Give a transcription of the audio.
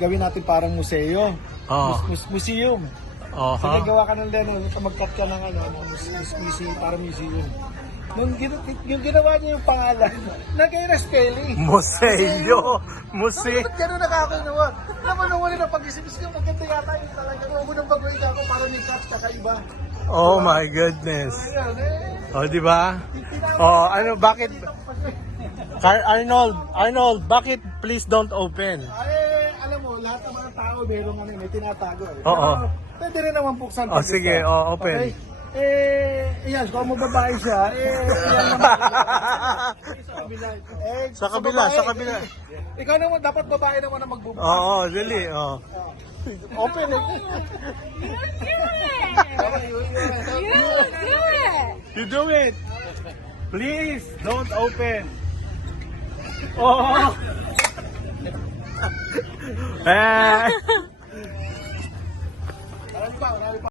gawin natin parang museo. Oh. Museum. Oho. Sige, gawa ka ng Lennon, mag-cut ka ng parang museum. Yung ginawa niya yung pangalan, nagkaya spelling. Museo. Museo. Bakit gano'n nakakanuwa? Naman nung wala na pag-isip-isip yung maganda yata yung talaga. Huwag mo nang baguhin ako para may cut kakaiba. Oh my goodness. Ayan eh. Oh, di ba? Oh, ano, bakit? Arnold, bakit please don't open? Ay, alam mo, lahat ng mga tao may tinatago eh. Oo. Pero pwede rin naman buksan. Oh, sige, oh, open. Okay? Ayan, kung mababae siya, ayan naman. Sa kabila. Sa kabila, babae, sa kabila. Ikaw naman, dapat babae naman ang magbubukas. Oo, dali, oh. Open eh. You do it. Please, don't open. Oh. Eh. Marami pa.